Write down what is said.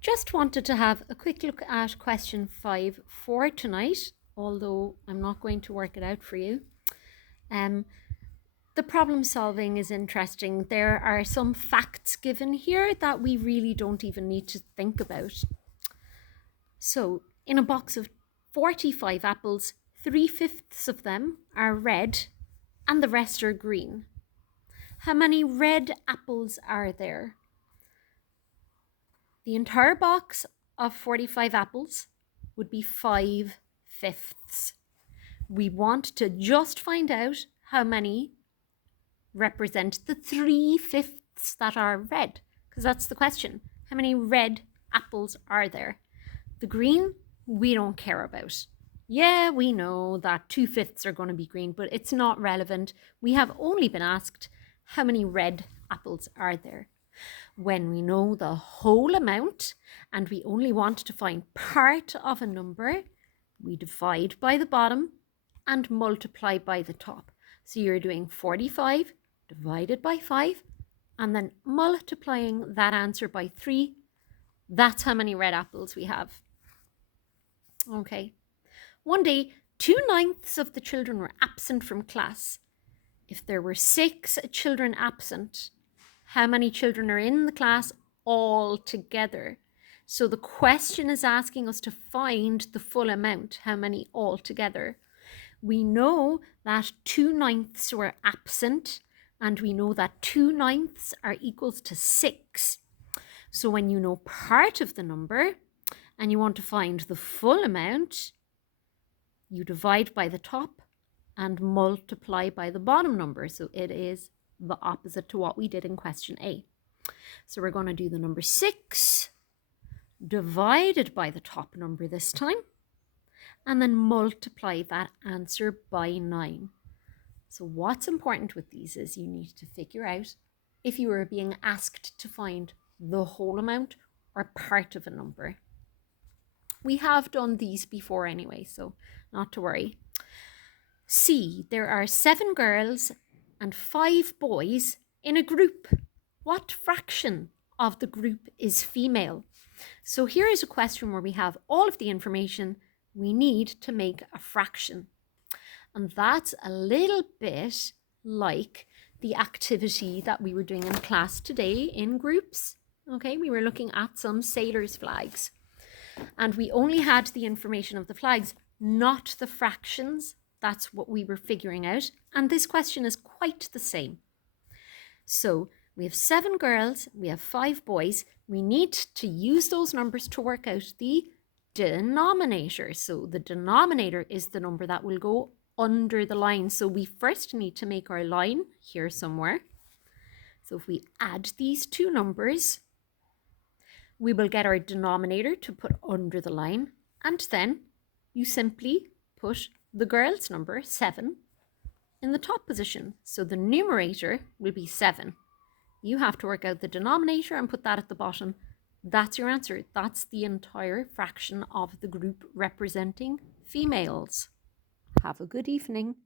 Just wanted to have a quick look at question 5 for tonight, although I'm not going to work it out for you. The problem solving is interesting. There are some facts given here that we really don't even need to think about. So, in a box of 45 apples, 3/5 of them are red and the rest are green. How many red apples are there? The entire box of 45 apples would be 5/5. We want to just find out how many represent the 3/5 that are red, because that's the question. How many red apples are there? The green, we don't care about. Yeah, we know that 2/5 are going to be green, but it's not relevant. We have only been asked how many red apples are there. When we know the whole amount and we only want to find part of a number, we divide by the bottom and multiply by the top. So you're doing 45 divided by 5 and then multiplying that answer by 3. That's how many red apples we have. Okay. One day, 2/9 of the children were absent from class. If there were 6 children absent, how many children are in the class all together? So the question is asking us to find the full amount, how many all together. We know that 2/9 were absent, and we know that 2/9 are equals to 6. So when you know part of the number and you want to find the full amount, you divide by the top and multiply by the bottom number. So it is the opposite to what we did in question A. So we're going to do the number 6 divided by the top number this time, and then multiply that answer by 9. So what's important with these is you need to figure out if you are being asked to find the whole amount or part of a number. We have done these before anyway, so not to worry. C, there are 7 girls and 5 boys in a group. What fraction of the group is female? So here is a question where we have all of the information we need to make a fraction. And that's a little bit like the activity that we were doing in class today in groups. Okay, we were looking at some sailors' flags. And we only had the information of the flags, not the fractions. That's what we were figuring out. And this question is quite the same. So we have 7 girls, we have 5 boys. We need to use those numbers to work out the denominator. So the denominator is the number that will go under the line. So we first need to make our line here somewhere. So if we add these two numbers, we will get our denominator to put under the line, and then you simply put the girl's number 7 in the top position. So the numerator will be 7. You have to work out the denominator and put that at the bottom. That's your answer. That's the entire fraction of the group representing females. Have a good evening.